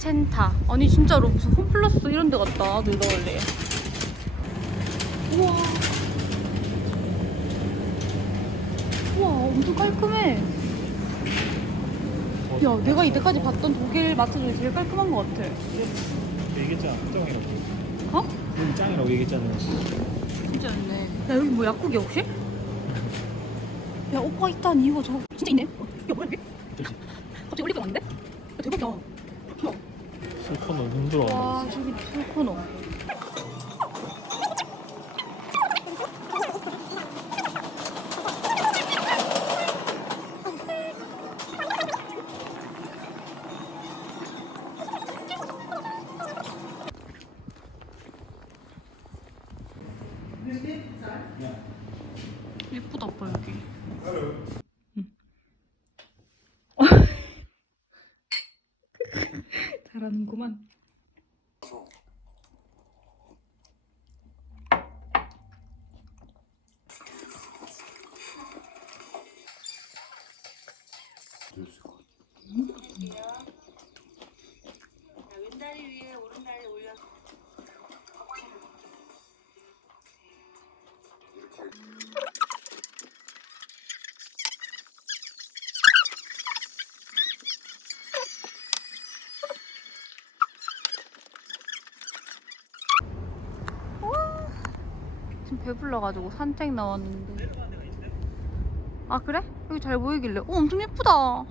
악첸타 아니 진짜로 무슨 홈플러스 이런 데 갔다. 놀러 갈래. 우와. 우와 엄청 깔끔해. 야 내가 이때까지 봤던 독일 마트 중에 제일 깔끔한 것 같아. 얘기했잖아 짱이라고. 어? 여기 짱이라고 얘기했잖아요 진짜 있네. 야 여기 뭐 약국이야 혹시? 야 오빠 있다는 이유가 저거 진짜 있네? 야 뭐야 이게? 갑자기 올리가 왔는데? 야 대박이다 힘들어 와 저기 술코너? 예쁘다 오빠 여기. 응. 잘하는구만 왼다리 위에 오른다리 올려. 지금 배불러가지고 산책 나왔는데. 아 그래? 여기 잘 보이길래. 어 엄청 예쁘다. 헉,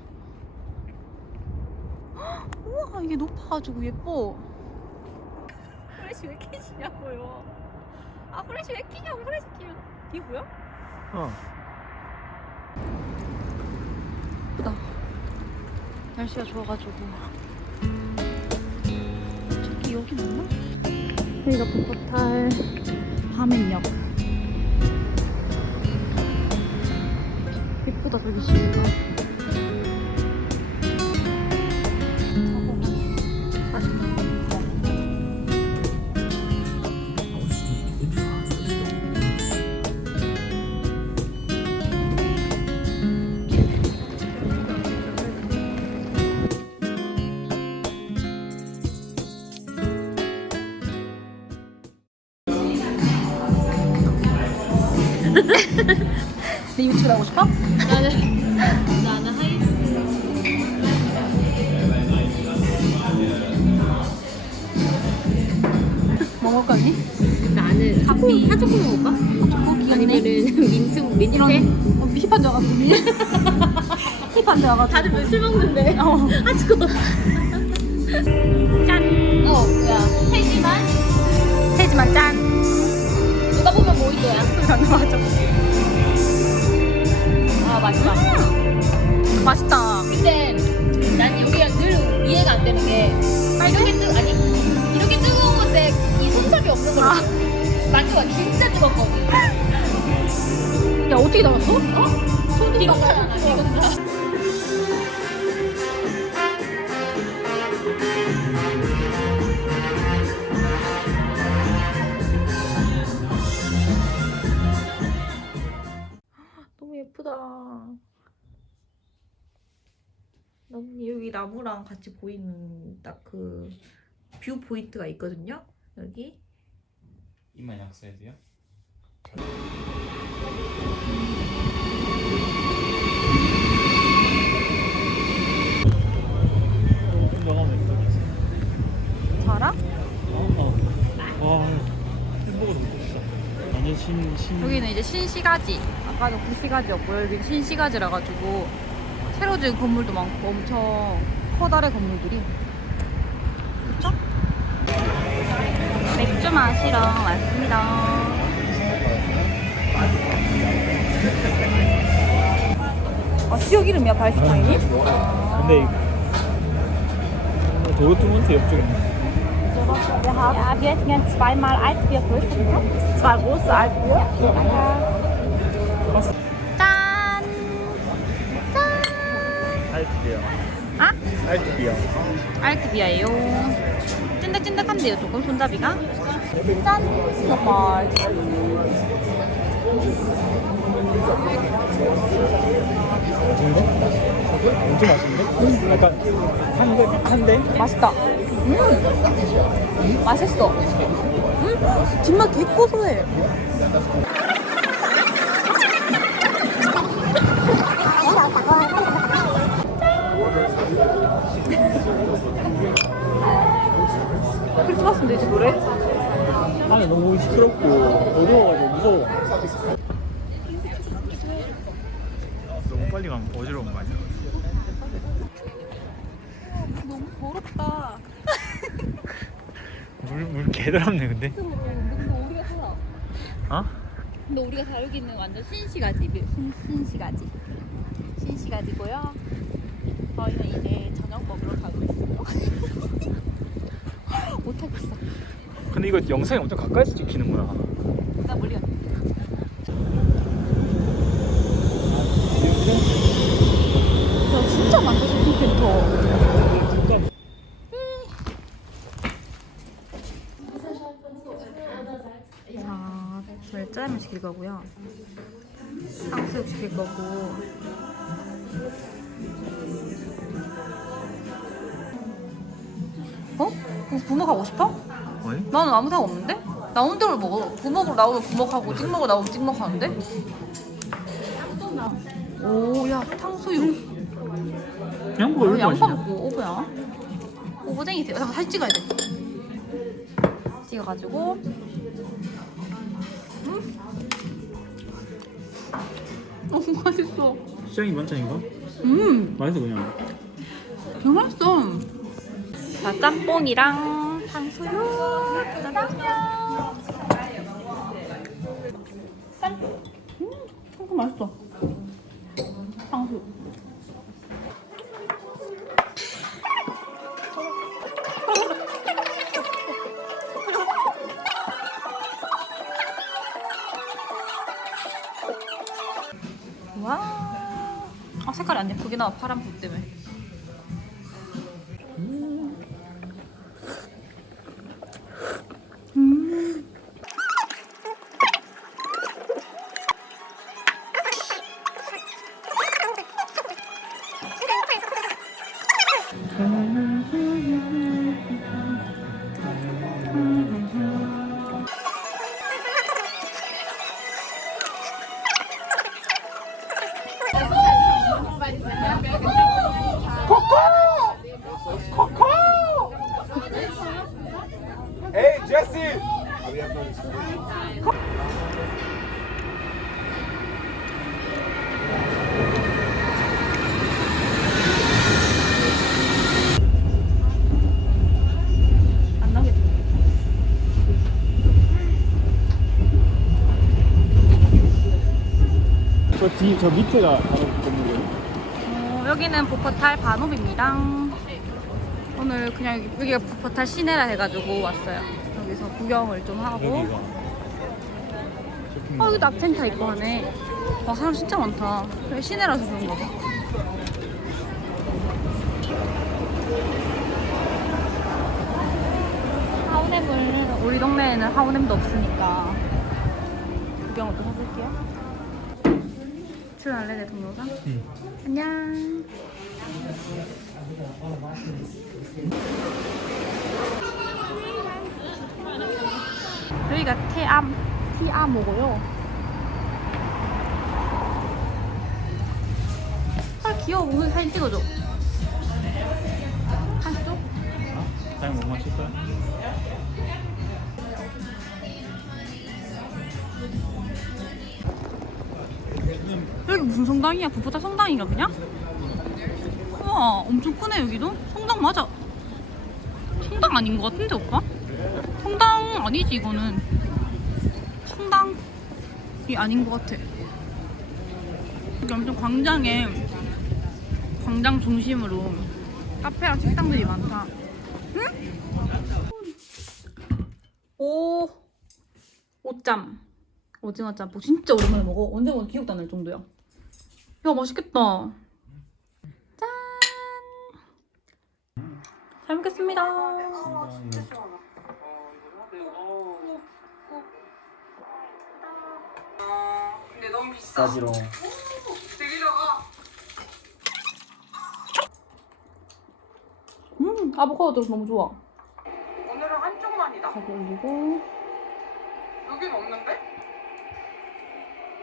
우와 이게 높아가지고 예뻐. 프레시 왜 키시냐고요. 아 프레시 왜 키냐고 프레시 키면 이게 뭐야? 어. 예쁘다. 날씨가 좋아가지고. 저기 여기 맞나? 여기가 북포탈 밤행역. 예쁘다 저기 집이 내 유튜브 나오고 싶어? 나는 나는 하이스. 뭐 먹을 거니? 나는 커피. 핫 초코 먹을까? 아니면은 민트 민트 테? 어, 힙한 데 와가지고 힙한 데 와가지고 다들 왜술 먹는데? 어. 핫 초코. 짠 어, 야, 세지만 세지만 짠 누가 보면 모히또야. 맞아 맞 아아 맛있다. 맛있다 근데 난 여기가 늘 이해가 안 되는 게 이렇게 뜨 아니 이렇게 뜨거운 건데 이 손잡이 없는 거. 아. 만두가 진짜 뜨겁거든. 야 어떻게 나왔어? 어? 손도 뜨겁잖아. 이거. 너 무 예쁘다. 너무 여기 나무랑 같이 보이는 딱 그 뷰 포인트가 있거든요. 여기. 이만 약서해야 돼요? 운동하면 또 알아? 어, 어. 와 햄버거 너무 맛있다. 완전 신, 신. 여기는 이제 신시가지 아까는 구시가지였고요 여기는 신시가지라 가지고 새로 지은 건물도 많고 엄청 커다란 건물들이 그쵸? 맥주 마시러 왔습니다 아 지역 이름이야 발스타인이? 근데 이- 도르트문트 옆쪽에 Wir haben gern zweimal Altbier Brötchen. Zwei große Altbier. 짠! 짠! 알트비아 아? 알트비아 알트비아예요 찐득찐득한데요 조금 손잡이가 Dann nochmal. 맛있는데? 엄청 맛있는데? 약간 한데 한데? 맛있다. 음, 맛있어. 음, 뒷맛 개 고소해. 크리스마스인데 이제 노래? 안에 너무 시끄럽고 어두워가지고 무서워. 너무 빨리 가면 어지러운 거 아니야? 너무 더럽다. 물, 물 개더럽네 근데 근데 우리가 살아. 어? 근데 우리가 다 여기 있는 완전 신시가지, 신, 신시가지. 신시가지고요. 저희는 이제 저녁 먹으러 가고 있어요. 못하겠어. 근데 이거 영상이 엄청 가까이서 찍히는구나 나 멀리 갔다. 야, 진짜 많다, 쇼핑센터. 자, 저희 짜장면 시킬 거고요. 탕수육 시킬 거고. 어? 그 부먹 하고 싶어? 어이? 나는 아무 생각 없는데? 나온 대로 먹어. 부먹으로 나오면 부먹하고 찍먹으로 나오면 찍먹하는데? 오, 야, 탕수육. 양보가 어, 왜 이렇게 양파 맛있냐? 먹고 오브야. 오브쟁이 돼. 잠깐 사진 찍어야 돼. 찍어가지고. 음? 너무 맛있어. 시장이 반찬인가? 음, 맛있어 그냥 되게 맛있어. 자, 짬뽕이랑 탕수육, 짜장면. 짠. 음, 탕수육 맛있어. 탕수육. 와. 아, 색깔이 안 예쁘게 나와. 파란 불 때문에. 저 뒤 저 밑에가 건물이에요? 어, 여기는 보퍼탈 반옵입니다. 오늘 그냥 여기- 여기가 보퍼탈 시내라 해가지고 왔어요. 여기서 구경을 좀 하고. 어, 여기도 악센타 있고 하네. 와, 사람 진짜 많다. 그래, 시내라서 그런가 봐. 하우넴을, 우리 동네에는 하우넴도 없으니까 구경을 좀 해볼게요. 출연할래, 내 동영상? 응. 안녕. 여기가 태암, 티아모고요. 아 귀여워. 오늘 사진 찍어줘. 한쪽? 다행 못 마실 거야? 여기 무슨 성당이야? 부포타 성당인가 그냥? 우와 엄청 크네 여기도? 성당 맞아 성당 아닌 것 같은데 오빠? 성당 아니지 이거는 성당이 아닌 것 같아 여기 엄청 광장에 광장 중심으로 카페랑 식당들이 많다 응? 오 오짬 오징어 짬뽕 진짜 오랜만에 먹어. 언제 먹어 기억도 안 날 정도야. 야 맛있겠다. 짠. 잘 먹겠습니다. 비 싸지롱. 음 아보카도 너무 좋아. 오늘은 한쪽만이다. 가게 올리고 여긴 없는데?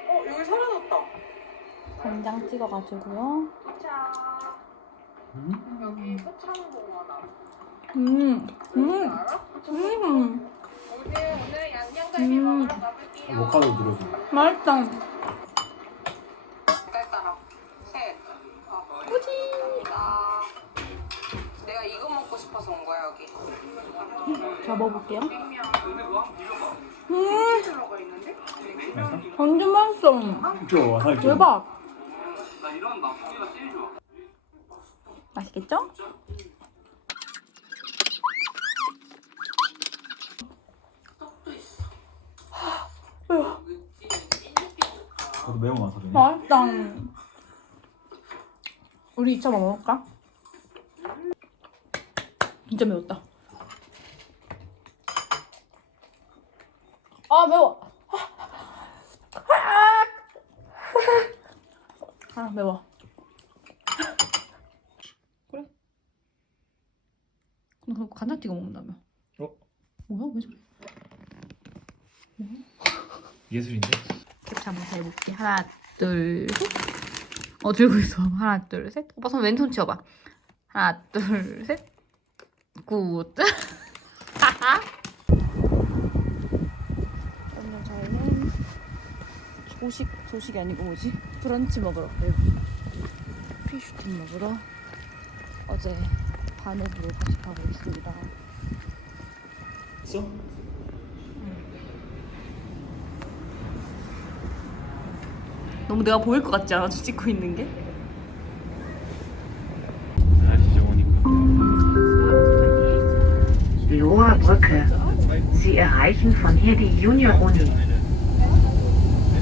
어, 여기 사라졌다. 간장 찍어가지고요. 여기 소창공원아. 음, 음, 알아? 음, 오늘 오늘 양념갈비 음. 먹으러 가볼게요. 아보카도 들어줘. 맛있다. 잡아볼게요. 냉면. 음, 있는데? 완전 맛있어. 좀. 대박. 맛있겠죠? 저도 매운 와사비네. 맛있다. 우리 2차 뭐 먹을까? 진짜 매웠다. 아 매워. 아 매워. 그래? 근데 그거 간장 찍어 먹는다며? 어? 뭐야 왜 저래? 예술인데? 캡처 한번 잘 해볼게. 하나, 둘, 셋. 어, 들고 있어. 하나, 둘, 셋. 오빠 손 왼손 치워봐. 하나, 둘, 셋. 굿. 오늘 저희는 조식, 조식이 아니고 뭐지? 브런치 먹으러 가요. 피쉬팀 먹으러 어제 반에도 다시 가고 있습니다. 있어? 너무 내가 보일 것 같지 않아? 저 찍고 있는 게? Loher Brücke. Sie erreichen von hier die Junior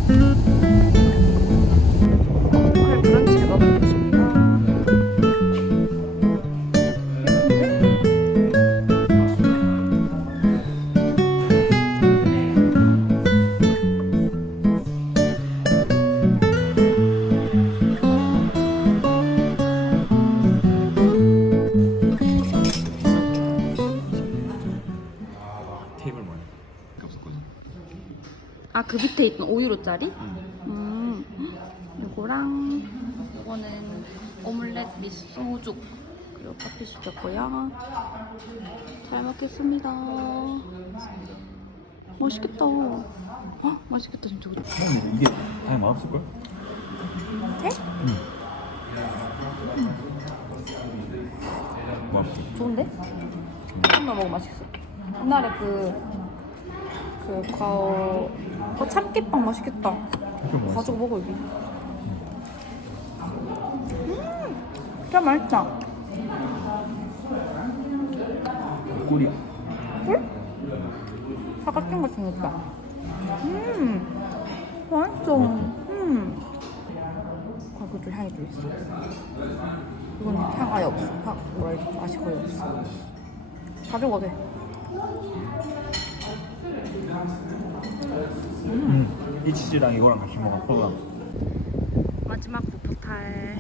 Uni. 오 아 그 밑에 있던 5유로짜리? 음 요거랑 요거는 오믈렛 미소죽 그리고 커피 시켰고요 잘 먹겠습니다 맛있겠다 어? 맛있겠다 진짜? 형 이게 당연히 맛없을 걸? 네? 뭐? 좋은데? 한번 먹으면 맛있어 옛날에 그, 그, 거, 어, 참깨빵 맛있겠다. 가지고 먹어, 여기. 음, 진짜 맛있다. 꿀이. 사각형 같이 생겼다. 음, 맛있어. 음. 아, 그것도 향이 좀 있어. 이건 향 아예 없어. 향, 뭐라 해야 되지? 맛이 거의 없어. 가져가 돼. 음. 이 치즈랑 이거랑 같이 먹어. 마지막 부포탈